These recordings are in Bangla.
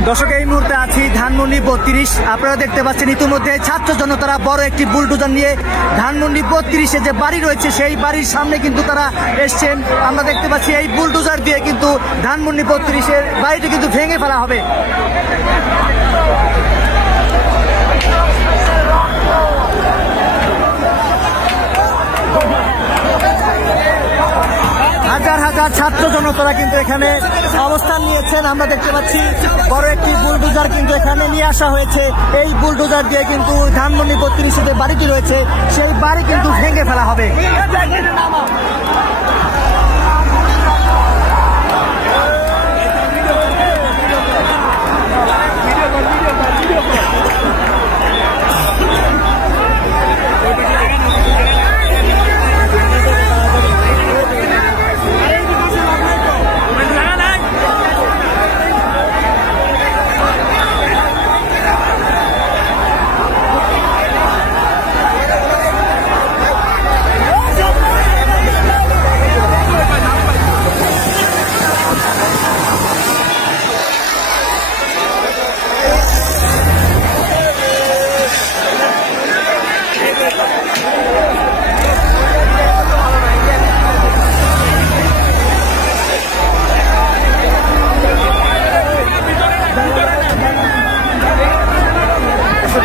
দর্শক, এই মুহূর্তে আছি ধানমন্ডি 32। আপনারা দেখতে পাচ্ছেন ইতিমধ্যে ছাত্র জনতারা বড় একটি বুলডোজার নিয়ে ধানমন্ডি 32-এ যে বাড়ি রয়েছে সেই বাড়ির সামনে কিন্তু তারা এসছেন। আমরা দেখতে পাচ্ছি এই বুলডোজার দিয়ে কিন্তু ধানমন্ডি 32-এর বাড়িটি কিন্তু ভেঙে ফেলা হবে। হাজার হাজার ছাত্র জনতারা কিন্তু এখানে অবস্থান নিয়েছেন। আমরা দেখতে পাচ্ছি বড় একটি বুলডোজার কিন্তু এখানে নিয়ে আসা হয়েছে। এই বুলডোজার দিয়ে কিন্তু ধানমন্ডি 32-এ যে বাড়িটি রয়েছে সেই বাড়ি কিন্তু ভেঙে ফেলা হবে।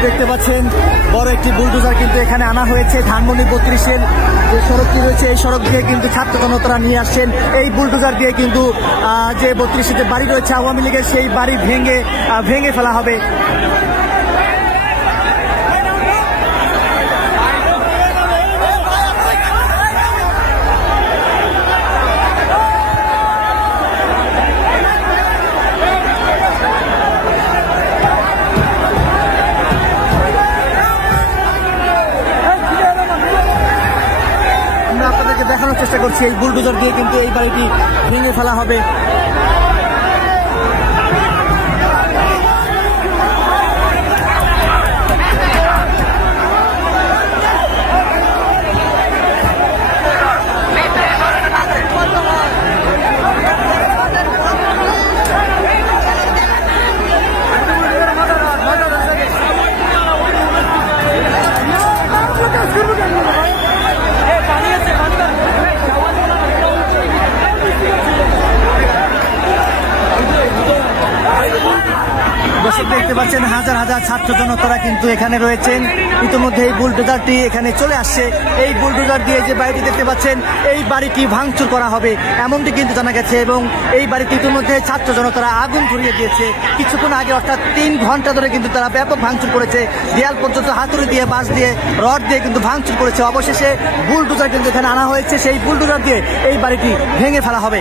দেখতে পাচ্ছেন বড় একটি বুলডোজার কিন্তু এখানে আনা হয়েছে। ধানমন্ডি 32-এর যে সড়কটি রয়েছে এই সড়ক দিয়ে কিন্তু ছাত্র জনতারা নিয়ে আসছেন। এই বুলডোজার দিয়ে কিন্তু যে 32-এ যে বাড়ি রয়েছে আওয়ামী লীগের সেই বাড়ি ভেঙে ফেলা হবে। দেখানোর চেষ্টা করছি এই বুলডোজার দিয়ে কিন্তু এই বাড়িটি ভেঙে ফেলা হবে। দর্শক, দেখতে পাচ্ছেন হাজার হাজার ছাত্র জনতারা কিন্তু এখানে রয়েছেন। ইতিমধ্যে এই বুলডোজারটি এখানে চলে আসছে। এই বুলডোজার দিয়ে যে বাড়িটি দেখতে পাচ্ছেন এই বাড়িটি ভাঙচুর করা হবে এমনটি কিন্তু জানা গেছে। এবং এই বাড়িটি ইতিমধ্যে ছাত্র জনতারা আগুন ধরিয়ে দিয়েছে কিছুক্ষণ আগে, অর্থাৎ 3 ঘন্টা ধরে কিন্তু তারা ব্যাপক ভাঙচুর করেছে। দেয়াল পর্যন্ত হাতুড়ি দিয়ে, বাঁশ দিয়ে, রড দিয়ে কিন্তু ভাঙচুর করেছে। অবশেষে বুলডোজার কিন্তু এখানে আনা হয়েছে। সেই বুলডোজার দিয়ে এই বাড়িটি ভেঙে ফেলা হবে।